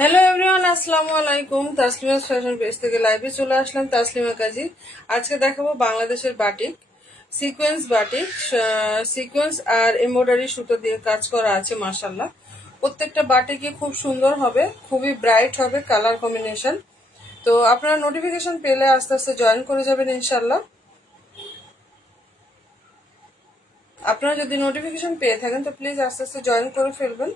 Hello everyone, আসসালামু আলাইকুম। তাসলিমাস fashion page থেকে লাইভে চলে আসলাম। তাসলিমা কাজী আজকে দেখাবো বাংলাদেশের বাটিক, সিকোয়েন্স বাটিক। সিকোয়েন্স আর এমব্রয়ডারি সুতো দিয়ে কাজ করা আছে। মাশাআল্লাহ, প্রত্যেকটা বাটিকই খুব সুন্দর হবে, খুবই ব্রাইট হবে কালার কম্বিনেশন। তো আপনারা নোটিফিকেশন পেলে আস্তে আস্তে জয়েন করে যাবেন ইনশাআল্লাহ। আপনারা যদি নোটিফিকেশন পেয়ে থাকেন তো প্লিজ আস্তে আস্তে জয়েন করে ফেলবেন।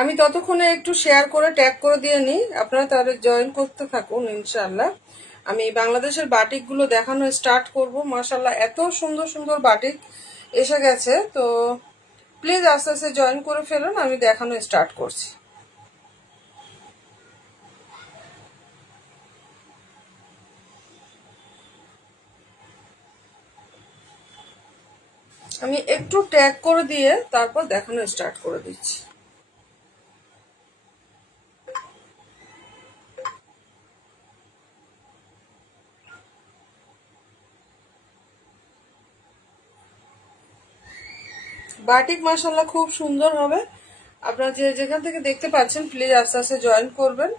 আমি ততক্ষণে একটু শেয়ার করে ট্যাগ করে দিয়ে নিই, আপনারা তাহলে জয়েন করতে থাকুন ইনশাআল্লাহ। আমি বাংলাদেশের বাটিক গুলো দেখানো স্টার্ট করব। মাশাআল্লাহ, এত সুন্দর সুন্দর বাটিক এসে গেছে, তো প্লিজ আস্তে আস্তে জয়েন করে ফেলুন। আমি দেখানো স্টার্ট করছি। আমি একটু ট্যাগ করে দিয়ে তারপর দেখানো স্টার্ট করে দিচ্ছি। বাটিক মাশাআল্লাহ খুব সুন্দর হবে। আপনারা যে যেখান থেকে দেখতে পাচ্ছেন প্লিজ আস্তে আস্তে জয়েন করবেন।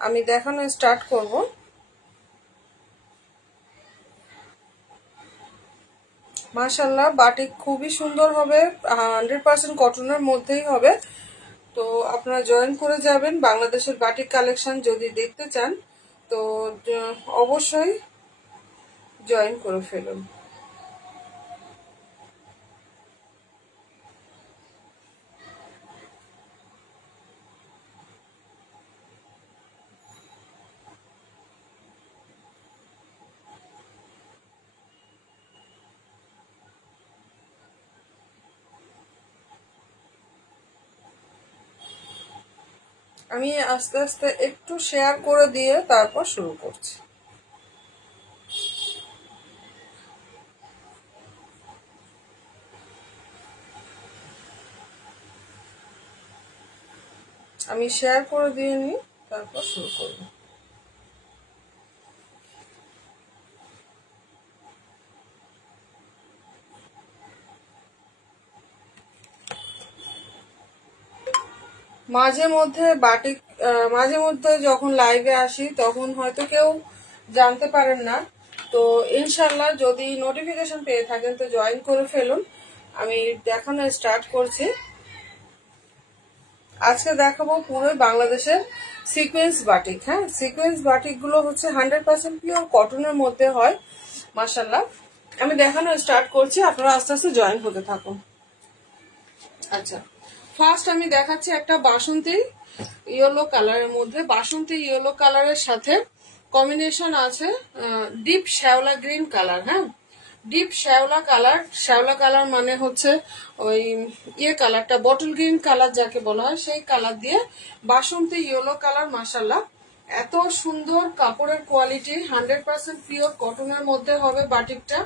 আমি দেখানো স্টার্ট করব। মাশাআল্লাহ, বাটিক খুবই সুন্দর হবে, 100% কটনের মধ্যেই হবে। তো আপনারা জয়েন করে যাবেন। বাংলাদেশের বাটিক কালেকশন যদি দেখতে চান তো অবশ্যই জয়েন করে ফেলুন। আমি আস্তে আস্তে একটু শেয়ার করে দিয়ে তারপর শুরু করছি। আমি শেয়ার করে দিয়ে নিই, তারপর শুরু করব। মাঝে মধ্যে বাটিক, মাঝে মধ্যে যখন লাইভে আসি তখন হয়তো কেউ জানতে পারেন না। তো ইনশাল্লাহ যদি নোটিফিকেশন পেয়ে থাকেন তো জয়েন করে ফেলুন। আমি দেখানো স্টার্ট করছি। আজকে দেখাবো পুরো বাংলাদেশের সিকোয়েন্স বাটিক। হ্যাঁ, সিকোয়েন্স বাটিক গুলো হচ্ছে 100% পিওর কটনের মধ্যে হয়। মাশাআল্লাহ, আমি দেখানো স্টার্ট করছি, আপনারা আস্তে আস্তে জয়েন হতে থাকুন। আচ্ছা, ফার্স্ট আমি দেখাচ্ছি একটা বাসন্তী ইয়েলো কালারের মধ্যে। বাসন্তী ইয়েলো কালারের সাথে কম্বিনেশন আছে ডিপ শ্যাওলা গ্রিন কালার। হ্যাঁ, ডিপ শ্যাওলা কালার। শ্যাওলা কালার মানে হচ্ছে ওই কালারটা, বটল গ্রিন কালার যাকে বলা হয়, সেই কালার দিয়ে বাসন্তী ইয়েলো কালার। মাশাআল্লাহ, এত সুন্দর কাপড়ের কোয়ালিটি, 100% পিওর কটনের মধ্যে হবে বাটিকটা,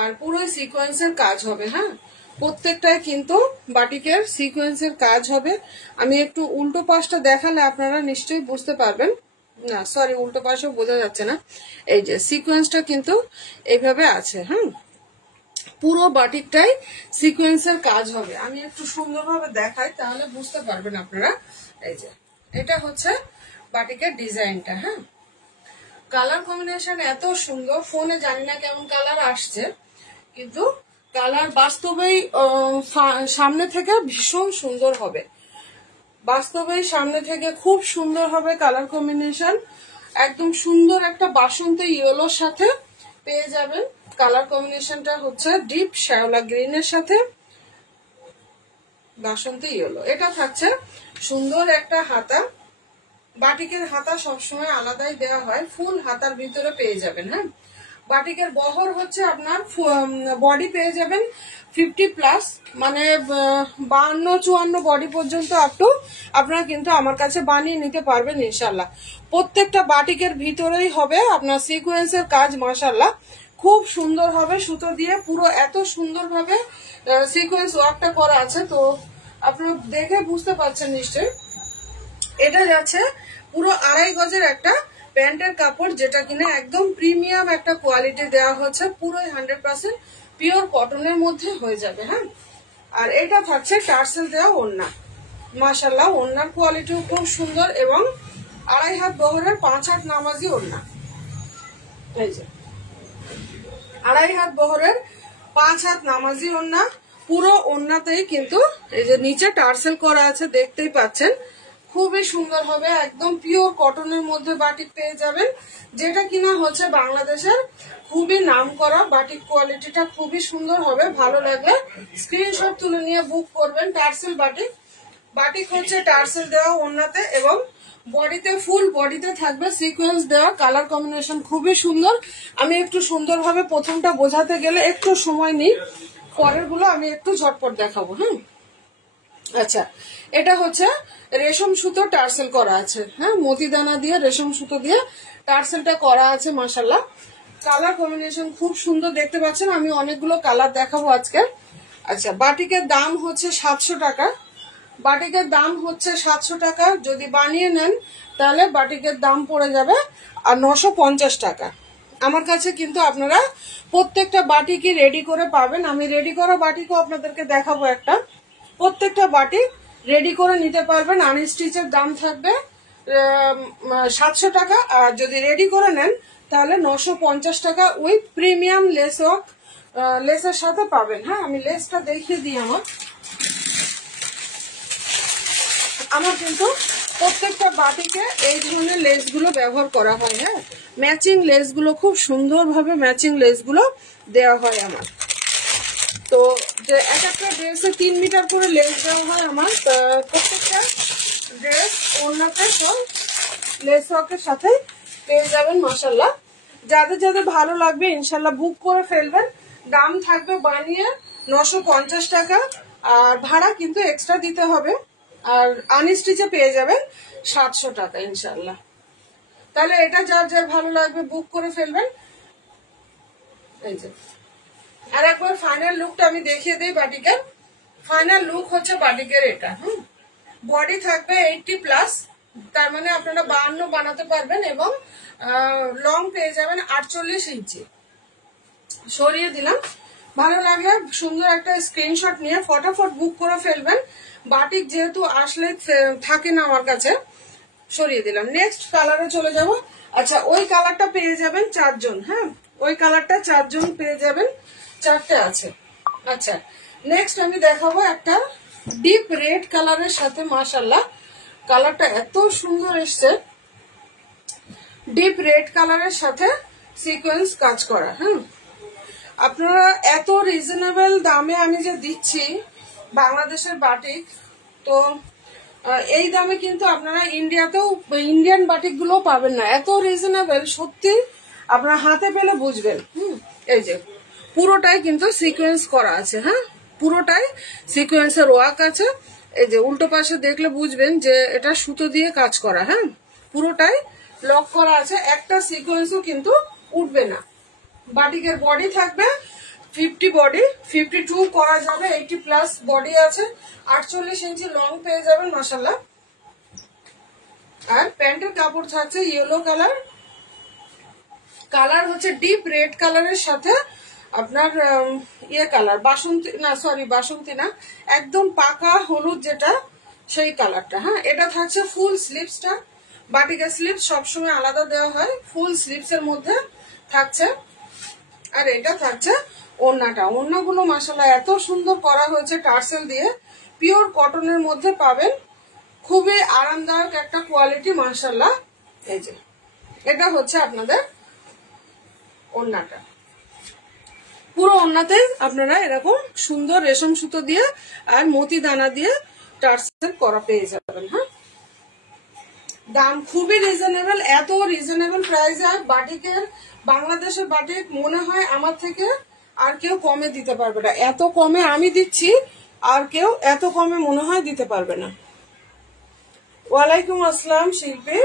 আর পুরো সিকোয়েন্সের কাজ হবে। হ্যাঁ, প্রত্যেকটাই কিন্তু বাটিকের সিকোয়েন্সের কাজ হবে। আমি একটু উল্টো পাশটা দেখালে আপনারা নিশ্চয়ই বুঝতে পারবেন। না সরি, উল্টো পাশেও বোঝা যাচ্ছে না। এই যে সিকোয়েন্সটা কিন্তু এইভাবে আছে। হ্যাঁ, পুরো বাটিকটাই সিকোয়েন্সের কাজ হবে। আমি একটু সুন্দরভাবে দেখাই, তাহলে বুঝতে পারবেন আপনারা। এই যে এটা হচ্ছে বাটিকের ডিজাইনটা। হ্যাঁ, কালার কম্বিনেশন এত সুন্দর, ফোনে জানি না কেমন কালার আসছে, কিন্তু কালার বাস্তবেই সামনে থেকে ভীষণ সুন্দর হবে। বাস্তবেই সামনে থেকে খুব সুন্দর হবে কালার কম্বিনেশন। একদম সুন্দর একটা বাসন্তী ইয়েলোর সাথে পেয়ে যাবেন। কালার কম্বিনেশনটা হচ্ছে ডিপ শ্যাওলা গ্রিনের সাথে বাসন্তী ইয়েলো। এটা থাকছে সুন্দর একটা হাতা। বাটিকের হাতা সবসময় আলাদাই দেওয়া হয়, ফুল হাতার ভিতরে পেয়ে যাবেন। হ্যাঁ, বাটিকের বহর হচ্ছে আপনার বডি পেয়ে যাবেন 50+, মানে 52-54 বডি পর্যন্ত আপ টু আপনারা কিন্তু আমার কাছে বানিয়ে নিতে পারবেন ইনশাল্লাহ। প্রত্যেকটা বাটিকের ভিতরেই হবে আপনার সিকোয়েন্সের কাজ। মাশাআল্লাহ, খুব সুন্দর হবে, সুতো দিয়ে পুরো এত সুন্দরভাবে সিকোয়েন্স ওয়ার্কটা করা আছে। তো আপনারা দেখে বুঝতে পারছেন নিশ্চয়ই। এটা যাচ্ছে পুরো 2.5 গজের একটা প্যান্টের কাপড়, যেটা কিনা একদম প্রিমিয়াম একটা কোয়ালিটি দেওয়া হচ্ছে, পুরোই 100% পিওর কটনের মধ্যে হয়ে যাবে। হ্যাঁ, আর এটা থাকছে টার্সেল দেওয়া ওড়না। মাশাআল্লাহ, ওড়নার কোয়ালিটিও খুব সুন্দর এবং 2.5 হাত বহরের 5 হাত নামাজি ওড়না। এই যে 2.5 হাত বহরের 5 হাত নামাজি ওড়না। পুরো ওড়নাতেই কিন্তু এই যে নিচে টার্সেল করা আছে, দেখতেই পাচ্ছেন, খুবই সুন্দর হবে। একদম পিওর কটনের মধ্যে বাটিক পেয়ে যাবেন, যেটা কিনা হচ্ছে বাংলাদেশের খুবই নাম করা বাটিক। কোয়ালিটিটা খুবই সুন্দর হবে। ভালো লাগলে স্ক্রিনশট তুলে নিয়ে বুক করবেন। টার্সেল বাটিক, বাটিক হচ্ছে টার্সেল দেওয়া ওড়নাতে এবং বডিতে, ফুল বডিতে থাকবে সিকোয়েন্স দেওয়া। কালার কম্বিনেশন খুবই সুন্দর। আমি একটু সুন্দরভাবে প্রথমটা বোঝাতে গেলে একটু সময় নিই, পরের গুলো আমি একটু ঝটপট দেখাবো। হ্যাঁ, আচ্ছা, এটা হচ্ছে রেশম সুতো টার্সেল করা আছে। হ্যাঁ, মতিদানা দিয়ে রেশম সুতো দিয়ে টার্সেলটা করা আছে। মাশাআল্লাহ, কালার কম্বিনেশন খুব সুন্দর দেখতে পাচ্ছেন। আমি অনেকগুলো কালার দেখাবো আজকে। আচ্ছা, বাটিকের দাম হচ্ছে 700 টাকা। বাটিকের দাম হচ্ছে 700 টাকা। যদি বানিয়ে নেন তাহলে বাটিকের দাম পড়ে যাবে আর 950 টাকা। আমার কাছে কিন্তু আপনারা প্রত্যেকটা বাটিকই রেডি করে পাবেন। আমি রেডি করা বাটিকও আপনাদেরকে দেখাবো একটা। প্রত্যেকটা বাটিক রেডি করে নিতে পারবেন। আনস্টিচের দাম থাকবে 700 টাকা, আর যদি রেডি করে নেন তাহলে 950 টাকা উইথ প্রিমিয়াম লেস ওয়ার্ক, লেসের সাথে পাবেন। হ্যাঁ, আমি লেসটা দেখিয়ে দিই। আমার কিন্তু প্রত্যেকটা বাটিকে এই ধরনের লেসগুলো ব্যবহার করা হয়। হ্যাঁ, ম্যাচিং লেসগুলো খুব সুন্দরভাবে ম্যাচিং লেসগুলো দেওয়া হয় আমার। তো যে এক একটা ড্রেসে 3 মিটার করে লেস দেওয়া হয় আমার। প্রত্যেকটা ড্রেস ওড়নাতে সব লেস ওয়ার্কের সাথে পেয়ে যাবেন। মাশাআল্লাহ, যাদের যাদের ভালো লাগবে ইনশাল্লাহ বুক করে ফেলবেন। দাম থাকবে বানিয়ে 950 টাকা, আর ভাড়া কিন্তু এক্সট্রা দিতে হবে। আর আনস্টিচে পেয়ে যাবেন 700 টাকা ইনশাল্লাহ। তাহলে এটা যার যার ভালো লাগবে বুক করে ফেলবেন। এই যে আর একবার ফাইনাল লুকটা আমি দেখিয়ে দিই বাটিকের। ফাইনাল লুক হচ্ছে বাটিকের এটা। বডি থাকবে 80+, তার মানে আপনারা 52 বানাতে পারবেন এবং লং পেয়ে যাবেন 48 ইঞ্চি। সরিয়ে দিলাম। ভালো লাগলে সুন্দর একটা স্ক্রিনশট নিয়ে ফটাফট বুক করে ফেলবেন। বাটিক যেহেতু আসলে থাকে না আমার কাছে, সরিয়ে দিলাম। নেক্সট কালারে চলে যাব। আচ্ছা, ওই কালারটা পেয়ে যাবেন 4 জন। হ্যাঁ, ওই কালারটা 4 জন পেয়ে যাবেন, 4টে আছে। আচ্ছা, নেক্সট আমি দেখাবো একটা ডিপ রেড কালারের সাথে। মাশাআল্লাহ, কালারটা এত সুন্দর এসছে। ডিপ রেড কালারের সাথে সিকোয়েন্স কাজ করা। হ্যাঁ, আপনারা এত রিজনেবল দামে আমি যে দিচ্ছি বাংলাদেশের বাটিক, তো এই দামে কিন্তু আপনারা ইন্ডিয়াতেও ইন্ডিয়ান বাটিক গুলো পাবেন না। এত রিজনেবল, সত্যি আপনারা হাতে পেলে বুঝবেন। এই যে পুরোটাই কিন্তু সিকোয়েন্স করা আছে। হ্যাঁ, পুরোটাই সিকোয়েন্সের ওয়ার্ক আছে। এই যে উল্টো পাশে দেখলে বুঝবেন যে এটা সুতো দিয়ে কাজ করা। হ্যাঁ, পুরোটাই লক করা আছে, একটা সিকোয়েন্সও কিন্তু উঠবে না। বাটিকের বডি থাকবে 50 বডি, 52 করা যাবে, 80+ বডি আছে, 48 ইঞ্চি লং পেয়ে যাবেন। মাশাআল্লাহ, আর প্যান্টের কাপড় থাকছে ইয়েলো কালার। কালার হচ্ছে ডিপ রেড কালারের সাথে আপনার ইয়ে কালার, বাসন্তী না, একদম পাকা হলুদ যেটা, সেই কালারটা। হ্যাঁ, এটা থাকছে ফুল স্লিভসটা। বাটিকের স্লিভস সবসময় আলাদা দেওয়া হয়, ফুল স্লিভস এর মধ্যে থাকছে। আর এটা থাকছে ওড়নাটা। ওড়নাগুলো মাশাআল্লাহ এত সুন্দর করা হয়েছে টার্সেল দিয়ে, পিওর কটনের মধ্যে পাবেন, খুবই আরামদায়ক একটা কোয়ালিটি। মাশাআল্লাহ, এই যে এটা হচ্ছে আপনাদের ওড়নাটা। পুরো ওড়নাতে আপনারা এরকম সুন্দর রেশম সুতো দিয়ে আর মতি দানা দিয়ে টার্সেল করা পেয়ে যাবেন। হ্যাঁ, দাম খুবই রিজনেবল। এত রিজনেবল প্রাইসে বাটিকের, বাংলাদেশের বাটিক মনে হয় আমার থেকে আর কেউ কমে দিতে পারবে না। এত কমে আমি দিচ্ছি, আর কেউ এত কমে মনে হয় দিতে পারবে না। ওয়ালাইকুম আসসালাম শিল্পী,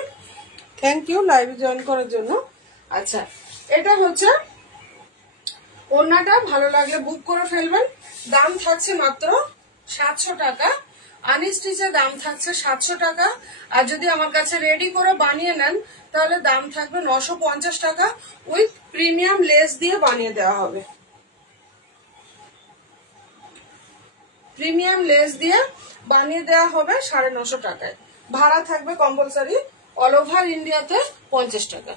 থ্যাংক ইউ লাইভে জয়েন করার জন্য। আচ্ছা, এটা হচ্ছে ওড়নাটা। ভালো লাগলে বুক করে ফেলবেন। দাম থাকছে মাত্র 700 টাকা। আনস্টিচের দাম থাকছে 700 টাকা। আর যদি আমার কাছে রেডি করে বানিয়ে নেন তাহলে দাম থাকবে 950 টাকা, উইথ প্রিমিয়াম লেস দিয়ে বানিয়ে দেওয়া হবে। প্রিমিয়াম লেস দিয়ে বানিয়ে দেওয়া হবে 950 টাকায়। ভাড়া থাকবে কম্পালসারি, অল ওভার ইন্ডিয়াতে 50 টাকা।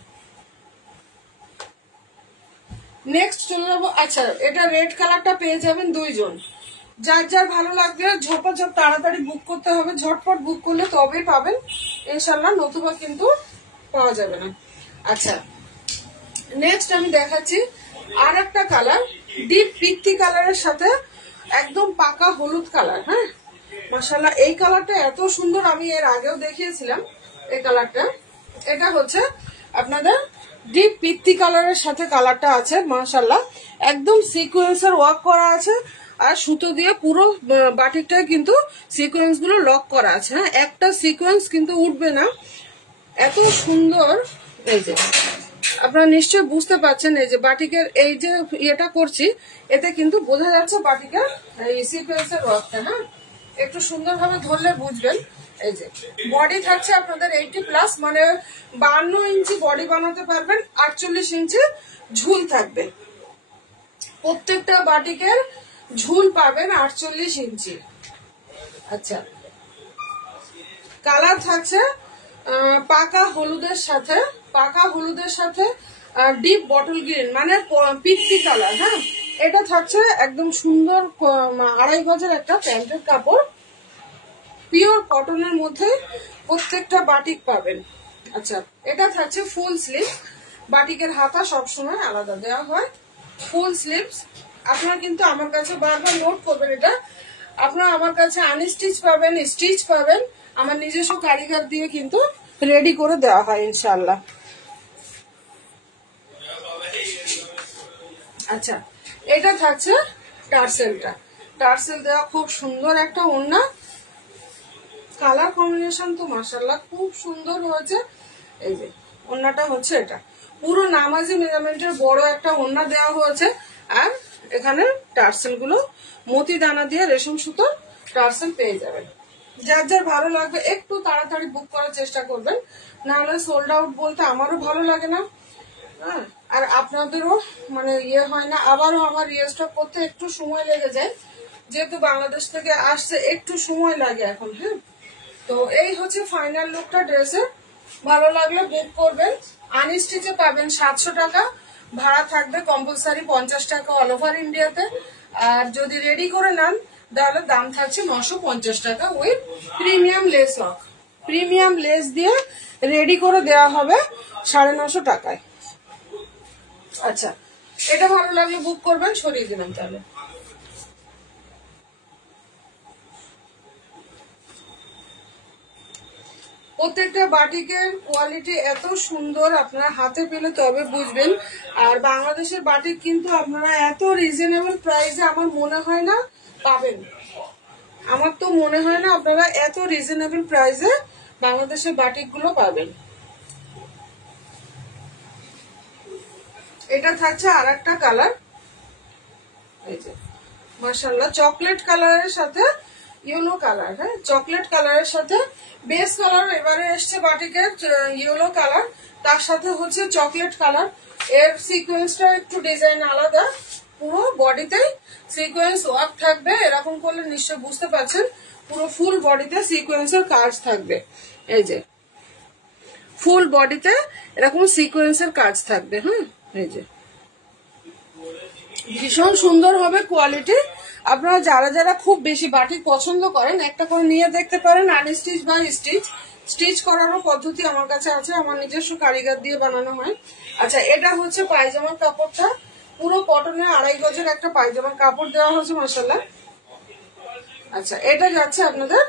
নেক্সট চলে যাবো। আচ্ছা, এটা রেড কালারটা পেয়ে যাবেন 2 জন। যার যার ভালো লাগবে ঝপাঝপ তাড়াতাড়ি বুক করতে হবে, ঝটপট বুক করলে তবেই পাবেন ইনশাল্লাহ, নতুবা কিন্তু পাওয়া যাবে না। আচ্ছা, নেক্সট আমি দেখাচ্ছি আর একটা কালার, ডিপ পিত্তি কালারের সাথে একদম পাকা হলুদ কালার। হ্যাঁ, মাশাআল্লাহ এই কালারটা এত সুন্দর, আমি এর আগেও দেখিয়েছিলাম এই কালারটা। এটা হচ্ছে আপনাদের ডিপ পিত্তি কালারের সাথে কালারটা আছে, মাশাআল্লাহ একদম সিকোয়েন্সের ওয়ার্ক করা আছে, আর সুতো দিয়ে পুরো বাটিকটায় কিন্তু সিকোয়েন্স গুলো লক করা আছে। হ্যাঁ, একটা সিকোয়েন্স কিন্তু উঠবে না, এত সুন্দর। এই যে আপনারা নিশ্চয় বুঝতে পারছেন, এই যে বাটিকের এই যে ইয়েটা করছি, এতে কিন্তু বোঝা যাচ্ছে বাটিকের এই সিকোয়েন্সের ওয়ার্কটা। হ্যাঁ, একটু সুন্দরভাবে ধরলে বুঝবেন। এই যে বডি থাকছে আপনাদের 80+, মানে 52 ইঞ্চি বডি বানাতে পারবেন, 48 ইঞ্চি ঝুল থাকবে। প্রত্যেকটা বাটিকের ঝুল পাবেন 48 ইঞ্চি। আচ্ছা, কালার থাকছে পাকা হলুদের সাথে ডিপ বটল গ্রিন, মানে পিত্তি কালার। হ্যাঁ, এটা থাকছে একদম সুন্দর 2.5 গজের একটা প্যান্টের কাপড়, পিওর কটনের মধ্যে প্রত্যেকটা বাটিক পাবেন। আচ্ছা, এটা থাকছে ফুল স্লিভ, বাটিকের হাতা সবসময় আলাদা দেওয়া হয়, ফুল স্লিভস। আপনারা কিন্তু আমার কাছে বারবার নোট করবেন, এটা আপনারা আমার কাছে আনস্টিচ পাবেন, স্টিচ পাবেন, আমার নিজস্ব কারিগর দিয়ে কিন্তু রেডি করে দেওয়া হয় ইনশাআল্লাহ। আচ্ছা, এটা থাকছে টার্সেলটা, টার্সেল দেওয়া খুব সুন্দর একটা ওড়না, কালার কম্বিনেশন তো মাশাআল্লাহ খুব সুন্দর হয়েছে। এই যে ওড়নাটা হচ্ছে এটা, পুরো নামাজি মেজারমেন্টের বড় একটা ওড়না দেওয়া হয়েছে, আর এখানে টার্সেল গুলো মতি দানা দিয়ে রেশম সুতো টার্সেল পেয়ে যাবেন। যার যার ভালো লাগবে একটু তাড়াতাড়ি বুক করার চেষ্টা করবেন, নাহলে সোল্ড আউট বলতে আমারও ভালো লাগে না। হ্যাঁ, আর আপনাদেরও মানে ইয়ে হয় না, আবারও আমার রিস্টক করতে একটু সময় লেগে যায়, যেহেতু বাংলাদেশ থেকে আসছে একটু সময় লাগে এখন। হ্যাঁ, তো এই হচ্ছে ফাইনাল লুকটা ড্রেসের। ভালো লাগলে বুক করবেন। আনস্টিচে পাবেন 700 টাকা, ভাড়া থাকবে কম্পালসারি 50 টাকা অল ওভার ইন্ডিয়াতে। আর যদি রেডি করে নেন তাহলে দাম থাকছে 950 টাকা, with premium less work. Premium less দিয়ে রেডি করে দেওয়া হবে 950 টাকায়। আচ্ছা, এটা ভালো লাগলে বুক করবেন, সরিয়ে দিলাম তাহলে। প্রত্যেকটা বাটিকের কোয়ালিটি এত সুন্দর, আপনারা হাতে পেলে তবে বুঝবেন। আর বাংলাদেশের বাটিক কিন্তু আপনারা এত রিজনেবল প্রাইসে আমার মনে হয় না পাবেন, আমার তো মনে হয় না আপনারা এত রিজনেবল প্রাইসে বাংলাদেশের বাটিক গুলো পাবেন। এটা থাকছে আর একটা কালার, এই যে মাশাআল্লাহ চকলেট কালারের সাথে ইয়েলো কালার। হ্যাঁ, চকলেট কালারের সাথে বেস কালার এবারে এসছে বাটিকের ইয়েলো কালার, তার সাথে হচ্ছে চকলেট কালার। এর সিকোয়েন্সটা একটু ডিজাইন আলাদা, পুরো বডিতে সিকোয়েন্স ওয়ার্ক থাকবে। এরকম করলে নিশ্চয় বুঝতে পারছেন, পুরো ফুল বডিতে সিকোয়েন্সের কাজ থাকবে। এই যে ফুল বডিতে এরকম সিকোয়েন্সের কাজ থাকবে। হ্যাঁ, এই যে ভীষণ সুন্দর হবে কোয়ালিটি। আপনারা যারা যারা খুব বেশি বাটিক পছন্দ করেন, একটা করে নিয়ে দেখতে পারেন, আনস্টিচ বা স্টিচ। স্টিচ করারও পদ্ধতি আমার কাছে আছে, আমার নিজস্ব কারিগর দিয়ে বানানো হয়। আচ্ছা, এটা হচ্ছে পায়জামার কাপড়টা, পুরো কটনের 2.5 গজের একটা পায়জামার কাপড় দেওয়া হয়েছে মাশাআল্লাহ। আচ্ছা, এটা যাচ্ছে আপনাদের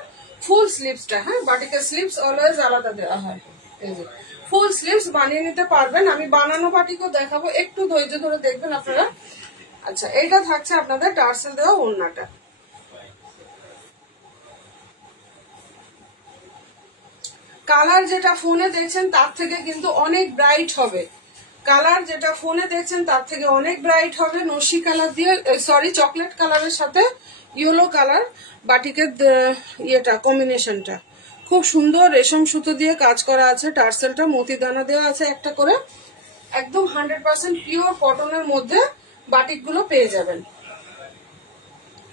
ফুল স্লিভসটা। হ্যাঁ, বাটিকের স্লিভস অলওয়েজ আলাদা দেওয়া হয়। এই যে ফুল স্লিভস বানিয়ে নিতে পারবেন, আমি বানানো বাটিকও দেখাবো, একটু ধৈর্য ধরে দেখবেন আপনারা। আচ্ছা, এইটা থাকছে আপনাদের টার্সেল দেওয়া ওড়নাটা। কালার যেটা ফোনে দেখছেন তার থেকে কিন্তু অনেক ব্রাইট হবে, কালার যেটা ফোনে দেখছেন তার থেকে অনেক ব্রাইট হবে। নস্যি কালার দিয়ে, সরি চকলেট কালারের সাথে ইয়েলো কালার বাটিকের ইয়েটা কম্বিনেশনটা খুব সুন্দর রেশম সুতো দিয়ে কাজ করা আছে, টার্সেলটা মতি দানা দেওয়া আছে একটা করে। একদম 100% পিওর কটনের মধ্যে বাটিকগুলো পেয়ে যাবেন।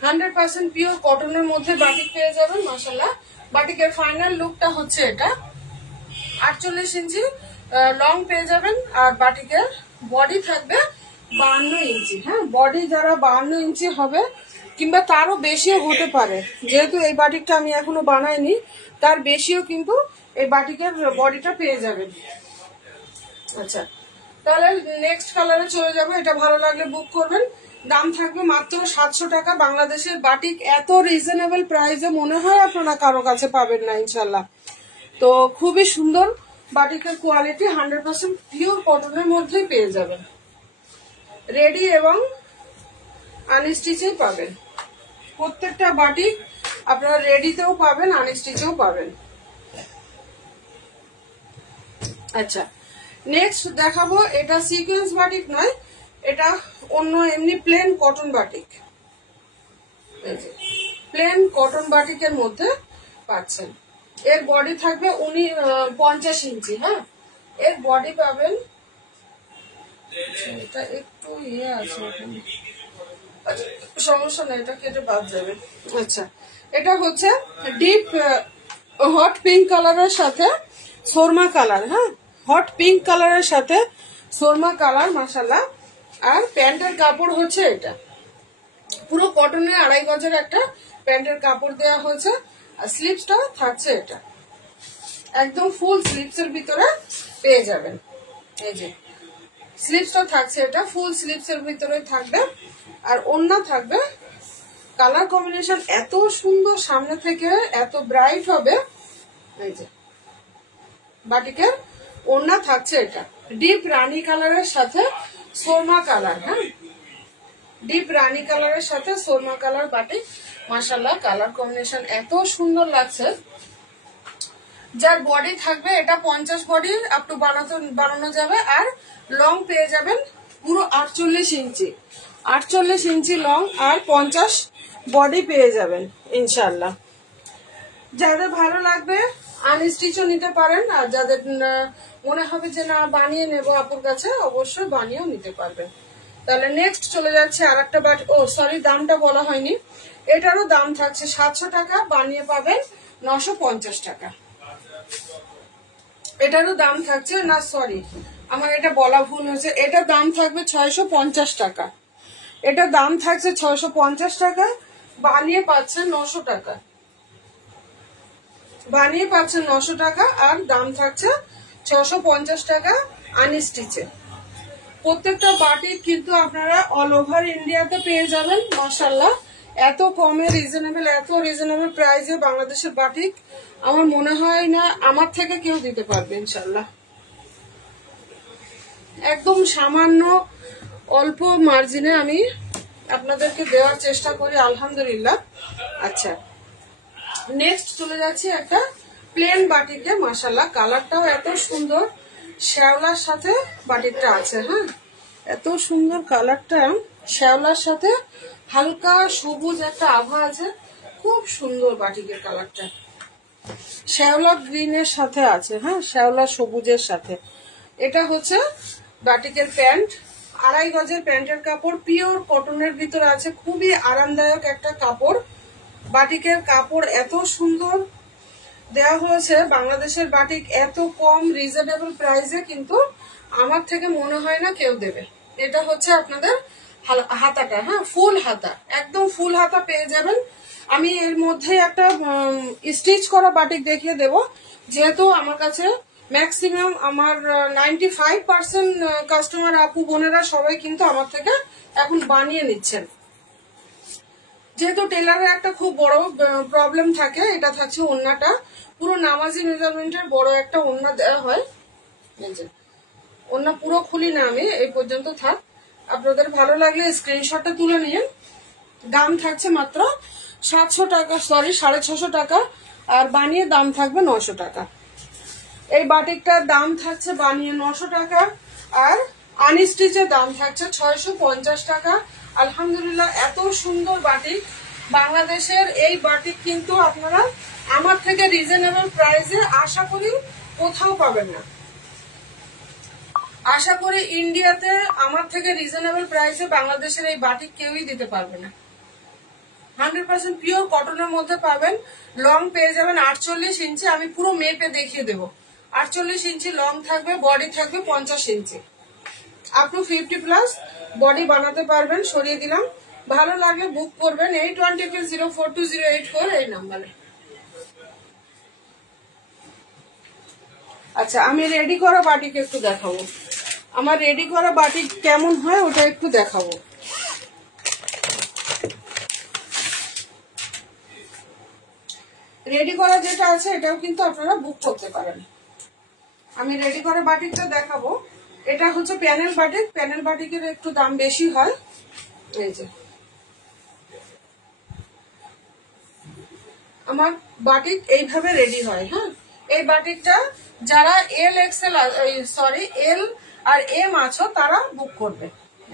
100% পিওর কটনের মধ্যে বাটিক পেয়ে যাবেন মাশাআল্লাহ। বাটিকের ফাইনাল লুকটা হচ্ছে এটা। 48 ইঞ্চি লং পেয়ে যাবেন। আর বাটিকের বডি থাকবে 52 ইঞ্চি। হ্যাঁ, বডি যারা 52 ইঞ্চি হবে কিংবা তারও বেশিও হতে পারে, যেহেতু এই বাটিকটা আমি এখনো বানাইনি, তার বেশিও কিন্তু এই বাটিকের বডিটা পেয়ে যাবেন। আচ্ছা, তাহলে নেক্সট কালারে চলে যাবো। এটা ভালো লাগলে বুক করবেন। দাম থাকবে মাত্র 700 টাকা। বাংলাদেশের বাটিক এত রিজনেবল প্রাইসে মনে হয় আপনারা কারো কাছে পাবেন না ইনশাল্লাহ। তো খুবই সুন্দর বাটিকের কোয়ালিটি, 100% পিওর কটনের মধ্যেই পেয়ে যাবেন। রেডি এবং আনস্টিচেই পাবেন। প্রত্যেকটা বাটিক আপনারা রেডিতেও পাবেন, আনস্টিচেও পাবেন। আচ্ছা, নেক্সট দেখাবো, এটা সিকোয়েন্স বাটিক নয়, এটা অন্য এমনি plane cotton batik. Plane cotton বাটিকের মধ্যে পাচ্ছেন। এর বডি থাকবে 50 ইঞ্চি। হ্যাঁ, এর বডি পাবেন, এটা একটু ইয়ে আছে, সমস্যা নেই, এটা কেটে বাদ যাবে। আচ্ছা, এটা হচ্ছে ডিপ হট পিঙ্ক কালারের সাথে সোরমা কালার। হ্যাঁ, হট পিঙ্ক কালারের সাথে সোরমা কালার মাশাআল্লাহ। আর প্যান্টের কাপড় হচ্ছে এটা পুরো কটনের 2.5 গজের একটা প্যান্টের কাপড় দেওয়া হয়েছে। আর স্লিপসটা থাকছে এটা একদম ফুল স্লিপস এর ভিতরে পেয়ে যাবেন। এই যে স্লিপসটা থাকছে, এটা ফুল স্লিপস এর ভিতরে থাকবে। আর ওড়না থাকবে, কালার কম্বিনেশন এত সুন্দর, সামনে থেকে এত ব্রাইট হবে। এই যে বাটিকের ওড়না থাকছে এটা ডিপ রানী কালারের সাথে সোরমা কালার। হ্যাঁ, ডিপ রানী কালারের সাথে সোরমা কালার বাটিক মাশাআল্লাহ। কালার কম্বিনেশন এত সুন্দর লাগছে। যার বডি থাকবে এটা 50 বডি আপ টু বানানো যাবে। আর লং পেয়ে যাবেন পুরো 48 ইঞ্চি। 48 ইঞ্চি লং আর 50 বডি পেয়ে যাবেন ইনশাআল্লাহ। যাদের ভালো লাগবে আনস্টিচও নিতে পারেন। আর যাদের মনে হবে যে না বানিয়ে নেব আপুর কাছে, অবশ্যই বানিয়েও নিতে পারবেন। তাহলে নেক্সট চলে যাচ্ছে আর একটা বাটি। ও সরি, দামটা বলা হয়নি। এটারও দাম থাকছে 700 টাকা, বানিয়ে পাবেন 950 টাকা। এটারও দাম থাকছে, না সরি আমার এটা বলা ভুল হয়েছে, এটার দাম থাকবে 650 টাকা। এটার দাম থাকছে 650 টাকা, বানিয়ে পাচ্ছেন 900 টাকা। বানিয়ে পাচ্ছেন 900 টাকা আর দাম থাকছে 650 টাকা আনস্টিচে। প্রত্যেকটা বাটিক কিন্তু আপনারা অল ওভার ইন্ডিয়াতে পেয়ে যাবেন মাশাআল্লাহ। এত কমে এত রিজনেবল প্রাইসে বাংলাদেশের বাটিক আমার মনে হয় না আমার থেকে কেউ দিতে পারবে ইনশাআল্লাহ। একদম সামান্য অল্প মার্জিনে আমি আপনাদেরকে দেওয়ার চেষ্টা করি আলহামদুলিল্লাহ। আচ্ছা, নেক্সট চলে যাচ্ছে একটা প্লেন বাটিকে মাশাআল্লাহ। কালারটাও এত সুন্দর, শ্যাওলার সাথে বাটিকটা আছে। হ্যাঁ, এত সুন্দর কালারটা, শ্যাওলার সাথে হালকা সবুজ একটা আভা আছে। খুব সুন্দর বাটিকের কালারটা, শ্যাওলা গ্রিনের সাথে আছে। হ্যাঁ, শ্যাওলা সবুজের সাথে। এটা হচ্ছে বাটিকের প্যান্ট, 2.5 গজের প্যান্টের কাপড়, পিওর কটনের ভিতরে আছে। খুবই আরামদায়ক একটা কাপড়। বাটিকের কাপড় এত সুন্দর দেওয়া হয়েছে। বাংলাদেশের বাটিক এত কম রিজনেবল প্রাইসে কিন্তু আমার থেকে মনে হয় না কেউ দেবে। এটা হচ্ছে আপনাদের হাতাটা। হ্যাঁ, ফুল হাতা, একদম ফুল হাতা পেয়ে যাবেন। আমি এর মধ্যে একটা স্টিচ করা বাটিক দেখিয়ে দেব, যেহেতু আমার কাছে ম্যাক্সিমাম আমার 95% কাস্টমার আপু বোনেরা সবাই কিন্তু আমার থেকে এখন বানিয়ে নিচ্ছেন। যেহেতু টেলারের একটা খুব বড় প্রবলেম থাকে, এটা থাকছে ওড়নাটা পুরো নামাজি মেজারমেন্টের বড় একটা ওড়না দেওয়া হয়। ওড়না পুরো খুলি না আমি, এই পর্যন্ত থাক। আপনাদের ভালো লাগলে স্ক্রিনশটটা তুলে নিন। দাম থাকছে মাত্র 700 টাকা, সরি 650 টাকা। আর বানিয়ে দাম থাকবে 900 টাকা। এই বাটিকটার দাম থাকছে বানিয়ে 900 টাকা আর আনস্টিচের দাম থাকছে 650 টাকা। আলহামদুলিল্লাহ, এত সুন্দর বাটিক বাংলাদেশের এই বাটিক কিন্তু আপনারা আমার থেকে রিজনেবল প্রাইসে আশা করি কোথাও পাবেন না। আশা করি ইন্ডিয়াতে আমার থেকে রিজনেবল প্রাইসে বাংলাদেশের এই বাটিক কেউই দিতে পারবে না। 100% পিওর কটনের মধ্যে পাবেন। লং পেয়ে যাবেন 48 ইঞ্চি, আমি পুরো মেপে দেখিয়ে দেব। 48 ইঞ্চি লং থাকবে, বডি থাকবে 50 ইঞ্চি, আপ টু 50+ বডি বানাতে পারবেন। সরিয়ে দিলাম। ভালো লাগলে বুক করবেন 81004208 এই নাম্বারে। আচ্ছা, আমি রেডি করা বাটিক একটু দেখাবো। আমার রেডি করা বাটিক কেমন হয় ওটা একটু দেখাবো। রেডি করা যেটা আছে এটাও কিন্তু আপনারা বুক করতে পারেন। আমি রেডি করা বাটিকটা দেখাবো। এটা হচ্ছে প্যানেল বাটিক। প্যানেল বাটিকের একটু দাম বেশি হয়। এই যে আমার বাটিক এইভাবে রেডি হয়। হ্যাঁ, এই বাটিকটা যারা এল আর এম আছো তারা বুক করবে।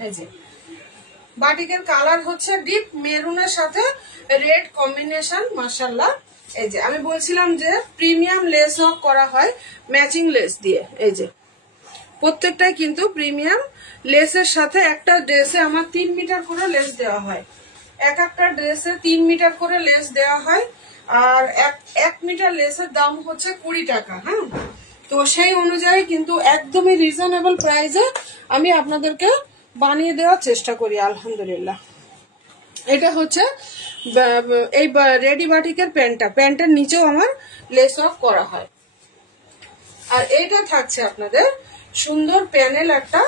এই যে বাটিকের কালার হচ্ছে ডিপ মেরুনের সাথে রেড কম্বিনেশন, মাশাআল্লাহ। এই যে আমি বলছিলাম যে প্রিমিয়াম লেস ওয়ার্ক করা হয় ম্যাচিং লেস দিয়ে। এই যে প্রত্যেকটাই কিন্তু প্রিমিয়াম লেসের সাথে একটা ড্রেসে আমার 3 মিটার করে লেস দেওয়া হয়। এক একটা ড্রেসে 3 মিটার করে লেস দেওয়া হয়। আর 1 মিটার লেসের দাম হচ্ছে 20 টাকা। হ্যাঁ, তো সেই অনুযায়ী কিন্তু একদমই রিজনেবল প্রাইসে আমি আপনাদেরকে বানিয়ে দেওয়ার চেষ্টা করি আলহামদুলিল্লাহ। এটা হচ্ছে এই রেডি বাটিকের প্যান্টের নিচেও আমার লেস ওয়ার্ক করা হয়। আর এইটা থাকছে আপনাদের সুন্দর প্যানেল একটা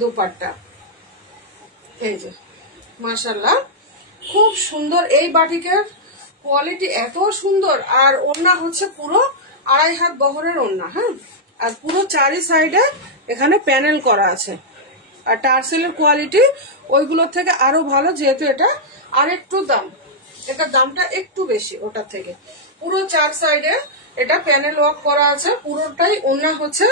দুপাট্টা। এই যে মাশাআল্লাহ খুব সুন্দর। এই বাটিকের কোয়ালিটি এত সুন্দর। আর ওড়না হচ্ছে পুরো 2.5 হাত বহরের ওড়না। হ্যাঁ, আর পুরো চারি সাইডে এখানে প্যানেল করা আছে। আর টার্সেলের কোয়ালিটি ওইগুলোর থেকে আরো ভালো, যেহেতু এটা আরেকটু দাম, এটার দামটা একটু বেশি ওটার থেকে। পুরো 4 সাইডে এটা প্যানেল ওয়ার্ক করা আছে। পুরোটাই ওড়না হচ্ছে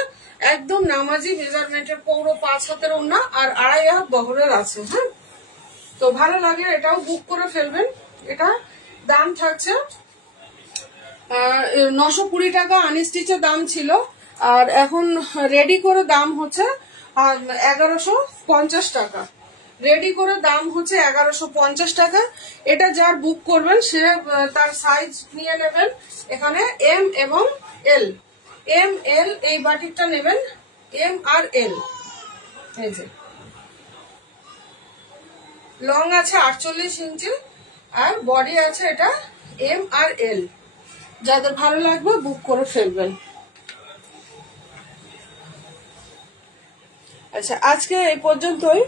একদম নামাজি মেজারমেন্টের, পুরো 5 হাতের ওড়না আর 2.5 হাত বহরের আছে। হ্যাঁ, তো ভালো লাগে, এটাও বুক করে ফেলবেন। এটা দাম থাকছে 920 টাকা, আনস্টিচের দাম ছিল। আর এখন রেডি করে দাম হচ্ছে 1150 টাকা। রেডি করে দাম হচ্ছে 1150 টাকা। এটা যার বুক করবেন সে তার সাইজ নিয়ে নেবেন। এখানে এম এবং এল, এই বাটিকটা নেবেন এম আর এল। এই যে লং আছে 48 ইঞ্চি আর বডি আছে এটা এম আর এল। যাদের ভালো লাগবে বুক করে ফেলবেন। আচ্ছা, আজকে এই পর্যন্তই।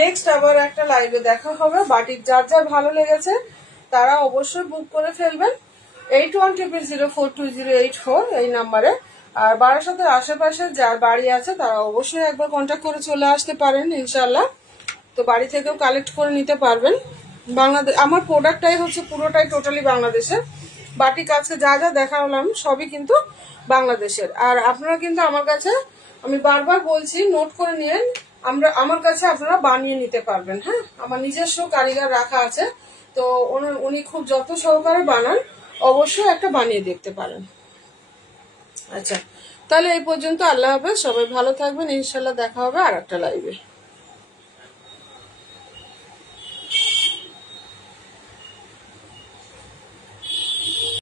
নেক্সট আবার একটা লাইভে দেখা হবে। বাটিক যার যার ভালো লেগেছে তারা অবশ্যই বুক করে ফেলবেন 81004208 এই নাম্বারে। আর বারাসাতের আশেপাশে যার বাড়ি আছে তারা অবশ্যই একবার কন্ট্যাক্ট করে চলে আসতে পারেন ইনশাল্লাহ। তো বাড়ি থেকেও কালেক্ট করে নিতে পারবেন। বাংলাদেশ আমার প্রোডাক্টটাই হচ্ছে পুরোটাই টোটালি বাংলাদেশের। বাটিক আজকে যা যা দেখালাম সবই কিন্তু বাংলাদেশের। আর আপনারা কিন্তু আমার কাছে, আমি বারবার বলছি, নোট করে নিয়েন, আমার কাছে আপনারা বানিয়ে নিতে পারবেন। হ্যাঁ, আমার নিজস্ব কারিগর রাখা আছে। তো উনি খুব যত্ন সহকারে বানান, অবশ্যই একটা বানিয়ে দেখতে পারেন। আচ্ছা, তাহলে এই পর্যন্ত। আল্লাহ হাফেজ, সবাই ভালো থাকবেন। ইনশাল্লাহ দেখা হবে আর একটা লাইভে।